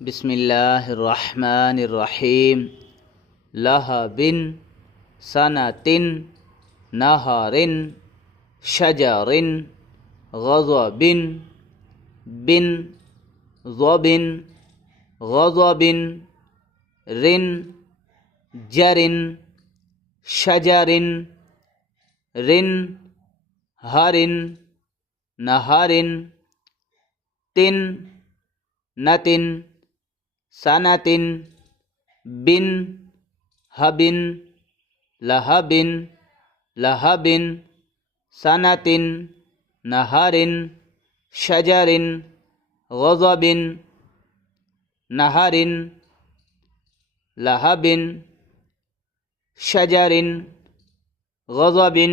बिस्मिल्लाहिर्रहमानिर्रहीम। लहबिन सनतिन नहरिन शजरिन गज़बिन बिन ज़बिन गज़बिन रिन जरिन शजरिन रिन हरिन नहरिन तिन नतिन सनतिन बिन हबिन लहबिन लहबिन सनतिन नहरिन शजरिन गज़बिन नहरिन लहबिन शजरिन गज़बिन